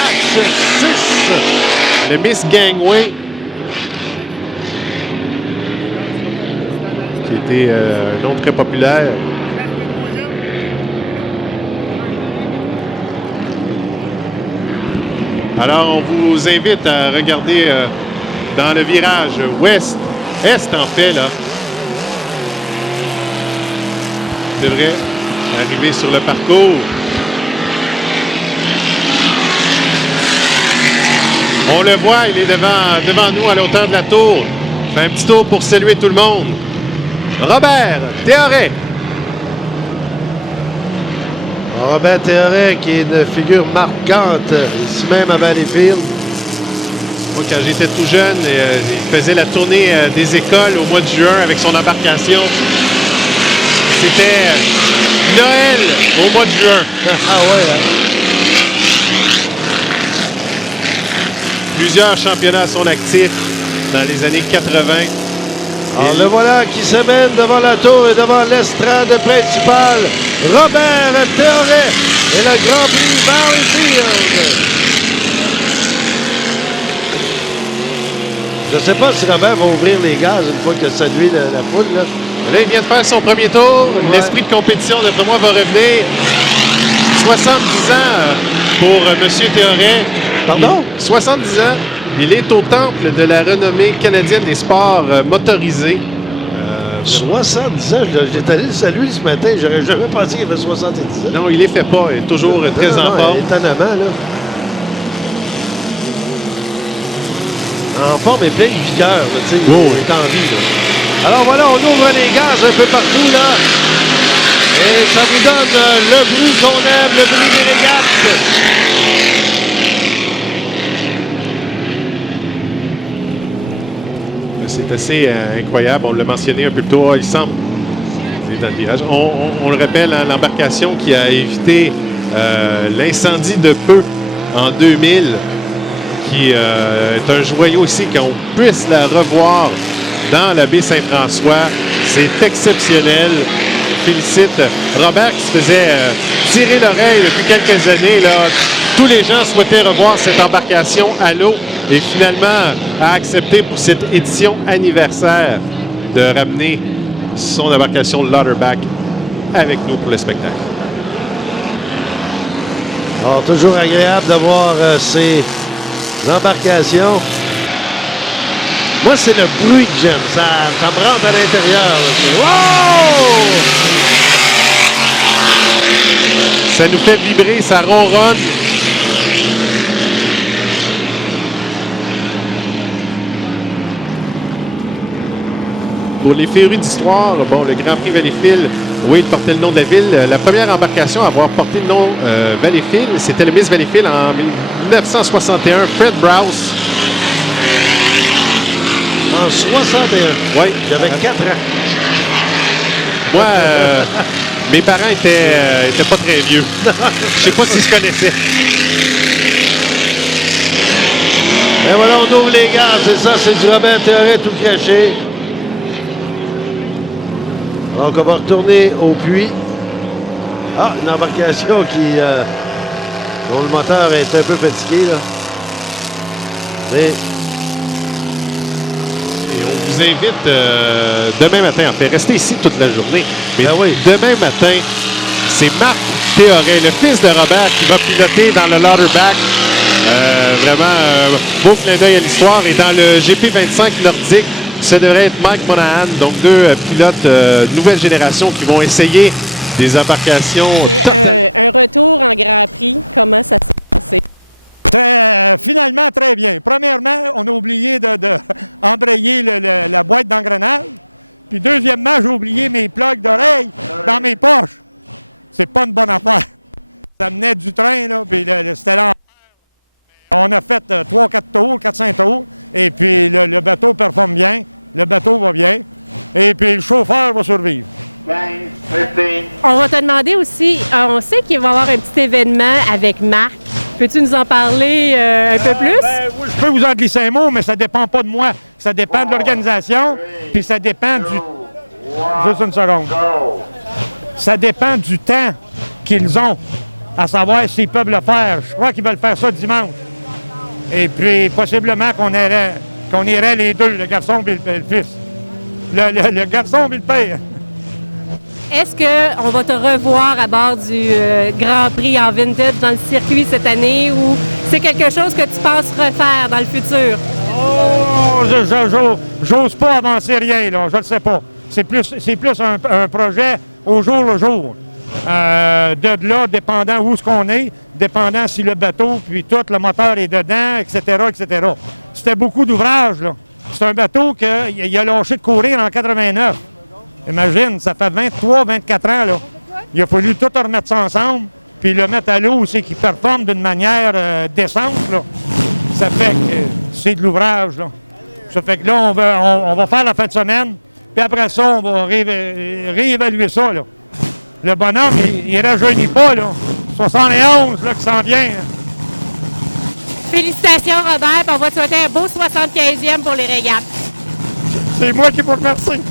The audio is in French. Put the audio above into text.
Max 6. Le Miss Gangway. Qui était un nom très populaire. Alors, on vous invite à regarder dans le virage est en fait, là. Il devrait arriver sur le parcours. On le voit, il est devant nous à la hauteur de la tour. Fait un petit tour pour saluer tout le monde. Robert Théoret. Robert Théoret, qui est une figure marquante, ici même à Valleyfield. Moi, quand j'étais tout jeune, il faisait la tournée des écoles au mois de juin avec son embarcation. C'était Noël au mois de juin. Ah ouais, hein? Plusieurs championnats à son actif dans les années 80. Alors le voilà qui se mène devant la tour et devant l'estrade principale. Robert Théoret et le Grand Prix Valleyfield. Je ne sais pas si Robert va ouvrir les gaz une fois qu'il a salué la foule. Là, il vient de faire son premier tour. Ouais. L'esprit de compétition, d'après moi, va revenir. 70 ans pour M. Théoret. Pardon? 70 ans. Il est au temple de la renommée canadienne des sports motorisés. 70 ans, j'étais allé le saluer ce matin. J'aurais jamais pensé qu'il avait 70 ans. Non, il les fait pas. Il est toujours très en forme. Étonnamment, là. En forme et plein de vigueur, là, tu sais. Il est en vie, là. Alors voilà, on ouvre les gaz un peu partout, là. Et ça vous donne le bruit qu'on aime, le bruit des régates. C'est assez incroyable. On l'a mentionné un peu plus tôt. Il semble. C'est dans le virage. On le rappelle, hein, l'embarcation qui a évité l'incendie de Peu en 2000, qui est un joyau aussi, qu'on puisse la revoir dans la baie Saint-François. C'est exceptionnel. Je félicite Robert qui se faisait tirer l'oreille depuis quelques années. Là. Tous les gens souhaitaient revoir cette embarcation à l'eau et finalement a accepté pour cette édition anniversaire de ramener son embarcation Lauterback avec nous pour le spectacle. Alors, toujours agréable de voir ces embarcations. Moi, c'est le bruit que j'aime. Ça me rentre à l'intérieur. Wow! Ça nous fait vibrer, ça ronronne. Pour les férus d'histoire, bon, le Grand Prix Valleyfield, oui, il portait le nom de la ville. La première embarcation à avoir porté le nom Valleyfield, c'était le Miss Valleyfield en 1961, Fred Browse. En 61? Oui. J'avais 4 ans. Moi, mes parents étaient pas très vieux. Je sais pas s'ils se connaissaient. Et voilà, on ouvre les gaz, c'est ça, c'est du Robert Théoret tout craché. Donc, on va retourner au puits. Ah, une embarcation dont le moteur est un peu fatigué, là. Mais... Et on vous invite demain matin, en fait, restez ici toute la journée. Mais oui. Demain matin, c'est Marc Théoret, le fils de Robert, qui va piloter dans le Lauterback. Vraiment, beau clin d'œil à l'histoire. Et dans le GP25 nordique, ça devrait être Mike Monahan, donc deux pilotes nouvelle génération qui vont essayer des embarcations. Un retour en Grand Prix, comment ça s'est passé? Finalement, très bien. Premièrement, on a oublié d'embrayer la boîte d'engrenage. Puis deuxièmement, j'ai oublié mes plugs d'oreilles dans mes poches. C'est pas une bonne affaire. Ça menait du train, là, puis c'était l'enfer. On a fait 3-4 tours, 4-5 tours, et puis le bateau performe bien, le bateau va bien, et puis le chauffeur va survivre. On va te demander aussi, on sait qu'il va y avoir un petit événement avec Marc. Peux-tu nous en parler un peu plus? Oui, je peux vous en glisser un mot, mais ça dépend pas de moi. Ça dépend de l'organisation, puis ça dépend du... Juste une seconde. Ça dépend du temps qu'ils ont. à savoir s'ils peuvent le faire. Je crois qu'ils veulent faire ça dimanche. Et puis, possiblement qu'on irait les deux, le garçon et le fils. Le garçon et le père. Est-ce qu'on va te revoir à bord du Grand Prix en vintage dans le circuit cette année ou c'est quelque chose que tu penses refaire dans le futur? Oh, j'ose pas avancer rien, là, je le sais pas. C'est plus un projet au jour le jour. De là, dépendant où ce qu'on est, dépendant si le bateau, puis tout, le moteur est dedans, etc., etc. C'était beaucoup d'ouvrages, là. C'est un bateau qu'il a lâché de courir en 89. Imagine, ça fait 23, 24 ans, là. Il a fallu tout remettre ça ensemble, puis le mettre à l'eau aussi, qui performe d'une manière décente, là. Ça fait que c'est de l'ouvrage, là. Ça fait que là, on va faire la fin de semaine, puis après ça, on va réévaluer ça, là. Le bonhomme, il ne rajeunit pas, là. 71, là, qui s'en vient. Là. Félicitations, Robert. On va te souhaiter un beau 75e pour les régates. C'est moi qui vous remercie.